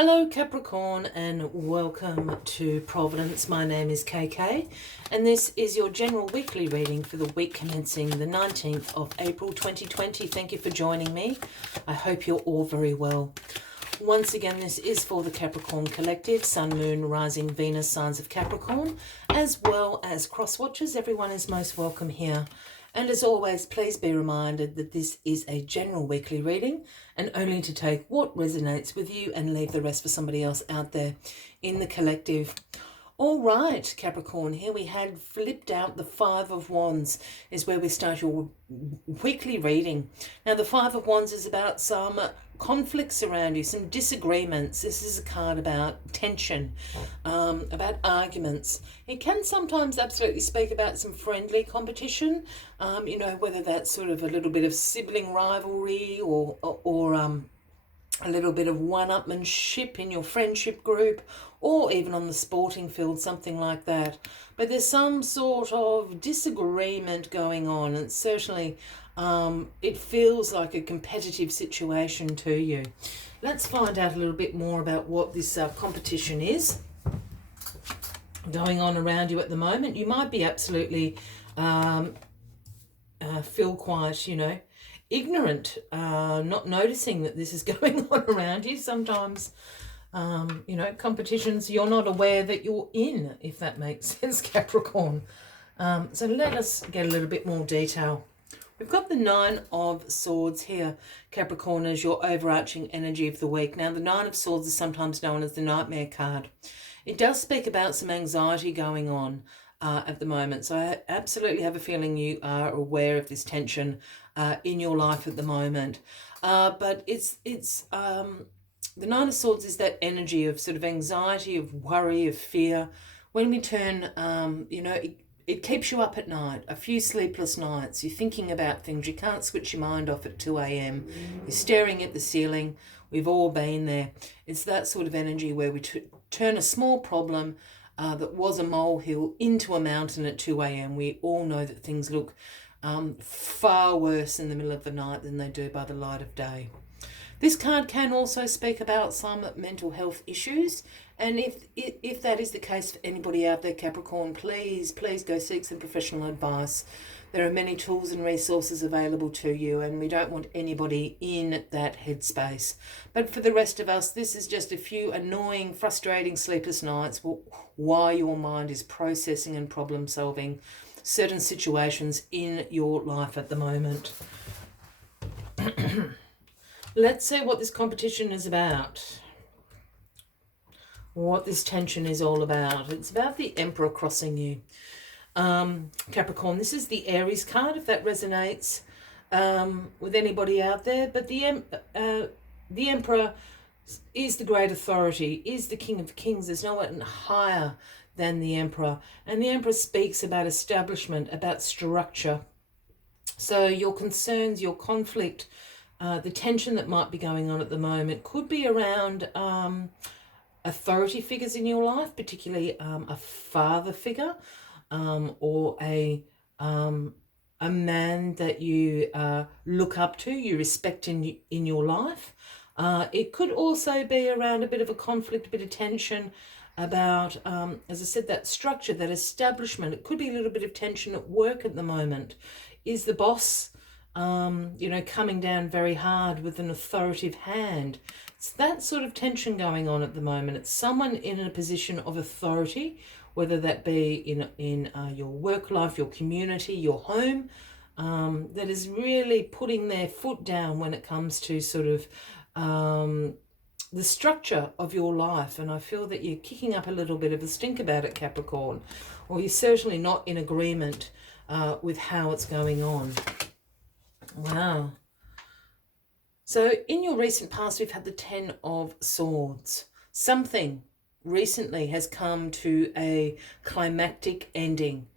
Hello Capricorn and welcome to Providence. My name is KK and this is your general weekly reading for the week commencing the 19th of April 2020. Thank you for joining me. I hope you're all very well. Once again, this is for the Capricorn Collective, Sun, Moon, Rising, Venus, signs of Capricorn, as well as cross watchers. Everyone is most welcome here. And as always, please be reminded that this is a general weekly reading and only to take what resonates with you and leave the rest for somebody else out there in the collective. All right, Capricorn, here we had flipped out the Five of Wands is where we start your weekly reading. Now, the Five of Wands is about some conflicts around you, some disagreements. This is a card about tension, about arguments. It can sometimes absolutely speak about some friendly competition, whether that's sort of a little bit of sibling rivalry or a little bit of one-upmanship in your friendship group, or even on the sporting field, something like that. But there's some sort of disagreement going on, and certainly it feels like a competitive situation to you. Let's find out a little bit more about what this competition is going on around you at the moment. You might be absolutely feel quite, ignorant, not noticing that this is going on around you. Sometimes, competitions you're not aware that you're in, if that makes sense, Capricorn. So let us get a little bit more detail. We've got the Nine of Swords here, Capricorn, as your overarching energy of the week. Now, the Nine of Swords is sometimes known as the Nightmare card. It does speak about some anxiety going on at the moment. So I absolutely have a feeling you are aware of this tension in your life at the moment. But it's the Nine of Swords is that energy of sort of anxiety, of worry, of fear. When we turn, it keeps you up at night, a few sleepless nights. You're thinking about things. You can't switch your mind off at 2 a.m. You're staring at the ceiling. We've all been there. It's that sort of energy where we turn a small problem that was a molehill into a mountain at 2 a.m. We all know that things look far worse in the middle of the night than they do by the light of day. This card can also speak about some mental health issues, and if that is the case for anybody out there, Capricorn, please go seek some professional advice. There are many tools and resources available to you, and we don't want anybody in that headspace. But for the rest of us, this is just a few annoying, frustrating, sleepless nights while your mind is processing and problem solving certain situations in your life at the moment. Let's see what this competition is about. What this tension is all about. It's about the Emperor crossing you. Capricorn, this is the Aries card, if that resonates with anybody out there. But the Emperor is the great authority, is the King of Kings. There's no one higher than the Emperor. And the Emperor speaks about establishment, about structure. So your concerns, your conflict, the tension that might be going on at the moment could be around authority figures in your life, particularly a father figure, or a man that you look up to, you respect in your life. It could also be around a bit of a conflict, a bit of tension about, as I said, that structure, that establishment. It could be a little bit of tension at work at the moment. Is the boss coming down very hard with an authoritative hand? It's that sort of tension going on at the moment. It's someone in a position of authority, whether that be in your work life, your community, your home, that is really putting their foot down when it comes to sort of the structure of your life. And I feel that you're kicking up a little bit of a stink about it, Capricorn, or you're certainly not in agreement with how it's going on. Wow. So in your recent past, we've had the Ten of Swords. Something recently has come to a climactic ending.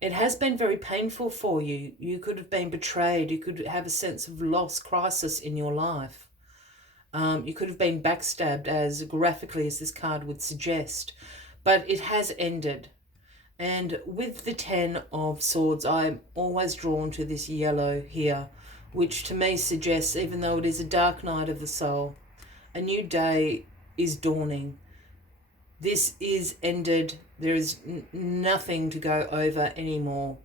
It has been very painful for you. You could have been betrayed. You could have a sense of loss, crisis in your life. You could have been backstabbed, as graphically as this card would suggest. But it has ended. And with the Ten of Swords, I'm always drawn to this yellow here, which to me suggests, even though it is a dark night of the soul, a new day is dawning. This is ended. There is nothing to go over anymore.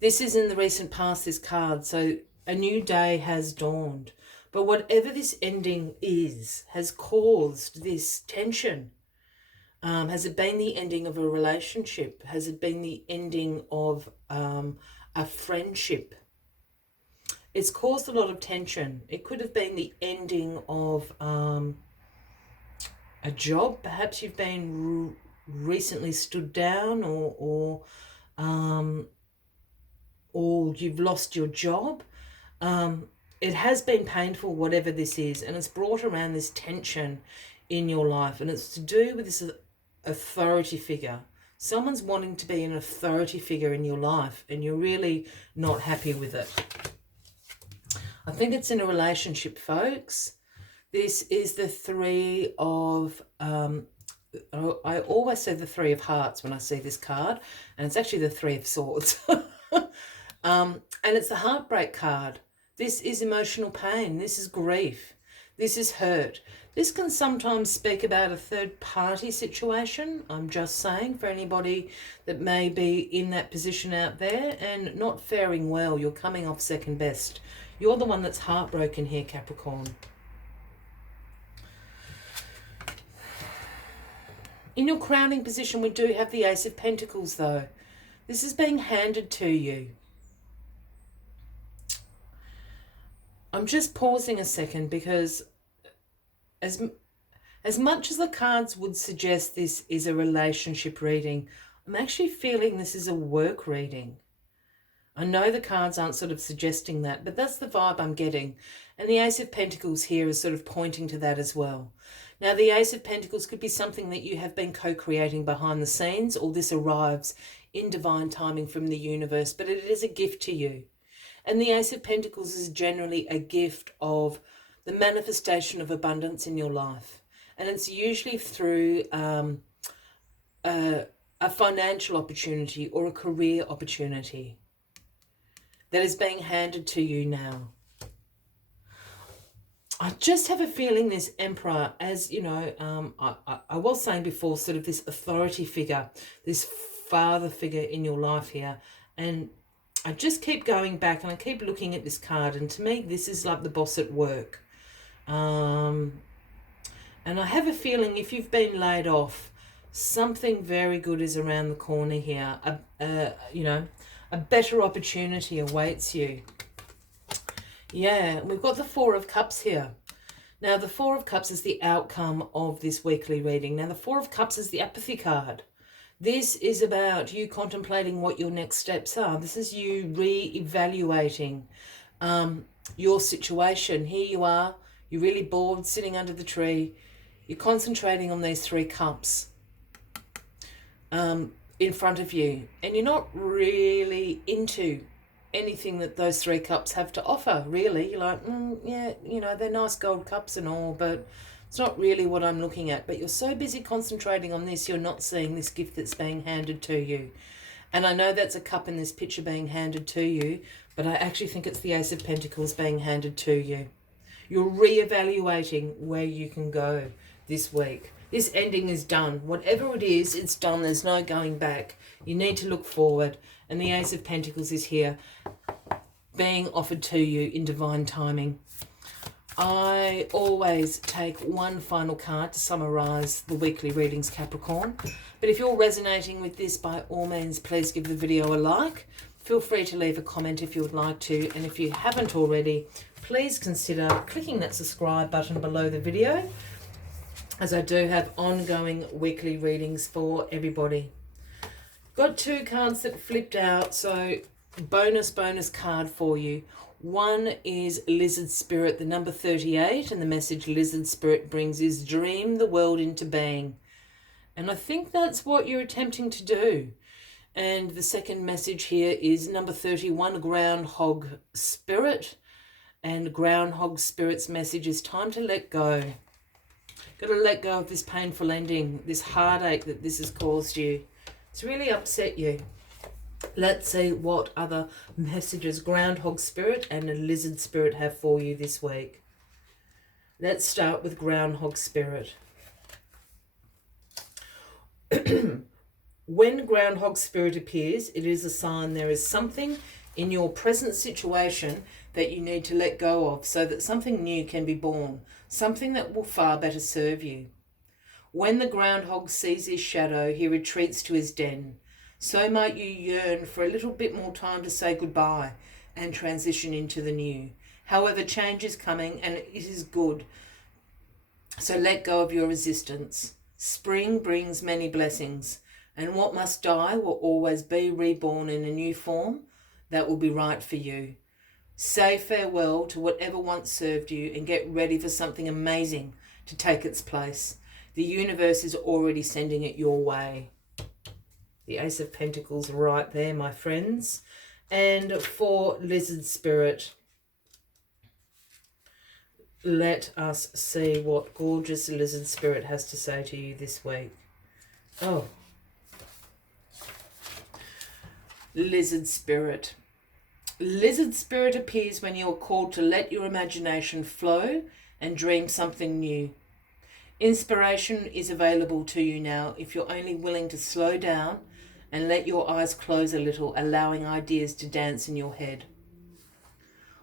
This is in the recent past, this card. So a new day has dawned. But whatever this ending is has caused this tension. Has it been the ending of a relationship? Has it been the ending of a friendship? It's caused a lot of tension. It could have been the ending of a job. Perhaps you've been recently stood down, or you've lost your job. It has been painful, whatever this is, and it's brought around this tension in your life, and it's to do with this authority figure. Someone's wanting to be an authority figure in your life, and you're really not happy with it. I think it's in a relationship, folks. This is the three of, I always say the three of hearts when I see this card, and it's actually the three of swords. And it's the heartbreak card. This is emotional pain. This is grief. This is hurt. This can sometimes speak about a third party situation. I'm just saying, for anybody that may be in that position out there and not faring well. You're coming off second best. You're the one that's heartbroken here, Capricorn. In your crowning position, we do have the Ace of Pentacles, though. This is being handed to you. I'm just pausing a second because as much as the cards would suggest this is a relationship reading, I'm actually feeling this is a work reading. I know the cards aren't sort of suggesting that, but that's the vibe I'm getting. And the Ace of Pentacles here is sort of pointing to that as well. Now, the Ace of Pentacles could be something that you have been co-creating behind the scenes, or this arrives in divine timing from the universe, but it is a gift to you. And the Ace of Pentacles is generally a gift of the manifestation of abundance in your life. And it's usually through a financial opportunity or a career opportunity that is being handed to you now. I just have a feeling this Emperor, as you know, I was saying before, sort of this authority figure, this father figure in your life here. And I just keep going back and I keep looking at this card, and to me this is like the boss at work. And I have a feeling if you've been laid off, something very good is around the corner here. You know, a better opportunity awaits you. Yeah, we've got the Four of Cups here. Now, the Four of Cups is the outcome of this weekly reading. Now, the Four of Cups is the apathy card. This is about you contemplating what your next steps are. This is you re-evaluating your situation. Here you are, you're really bored, sitting under the tree. You're concentrating on these three cups in front of you. And you're not really into anything that those three cups have to offer, really. You're like, yeah, you know, they're nice gold cups and all, but it's not really what I'm looking at. But you're so busy concentrating on this, you're not seeing this gift that's being handed to you. And I know that's a cup in this picture being handed to you, but I actually think it's the Ace of Pentacles being handed to you. You're re-evaluating where you can go this week. This ending is done. Whatever it is, it's done. There's no going back. You need to look forward. And the Ace of Pentacles is here being offered to you in divine timing. I always take one final card to summarize the weekly readings, Capricorn. But if you're resonating with this, by all means, please give the video a like. Feel free to leave a comment if you would like to. And if you haven't already, please consider clicking that subscribe button below the video, as I do have ongoing weekly readings for everybody. Got two cards that flipped out, so bonus card for you. One is Lizard Spirit, the number 38, and the message Lizard Spirit brings is dream the world into being. And I think that's what you're attempting to do. And the second message here is number 31, Groundhog Spirit. And Groundhog Spirit's message is time to let go. Got to let go of this painful ending, this heartache that this has caused you. It's really upset you. Let's see what other messages Groundhog Spirit and a Lizard Spirit have for you this week. Let's start with groundhog spirit. When groundhog spirit appears, it is a sign there is something in your present situation that you need to let go of so that something new can be born, something that will far better serve you. When the groundhog sees his shadow, he retreats to his den. So might you yearn for a little bit more time to say goodbye and transition into the new. However, change is coming and it is good. So let go of your resistance. Spring brings many blessings, and what must die will always be reborn in a new form that will be right for you. Say farewell to whatever once served you and get ready for something amazing to take its place. The universe is already sending it your way. The Ace of Pentacles right there, my friends. And for lizard spirit, let us see what gorgeous lizard spirit has to say to you this week. Oh. Lizard spirit. Lizard spirit appears when you are called to let your imagination flow and dream something new. Inspiration is available to you now if you're only willing to slow down and let your eyes close a little, allowing ideas to dance in your head.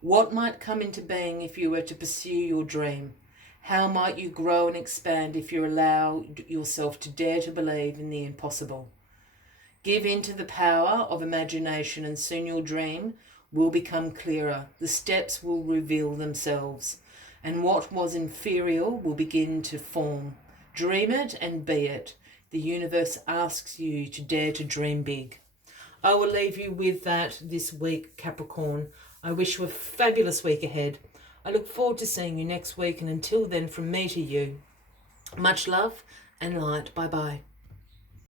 What might come into being if you were to pursue your dream? How might you grow and expand if you allow yourself to dare to believe in the impossible? Give in to the power of imagination and soon your dream will become clearer. The steps will reveal themselves and what was inferior will begin to form. Dream it and be it. The universe asks you to dare to dream big. I will leave you with that this week, Capricorn. I wish you a fabulous week ahead. I look forward to seeing you next week, and until then, from me to you, much love and light. Bye-bye.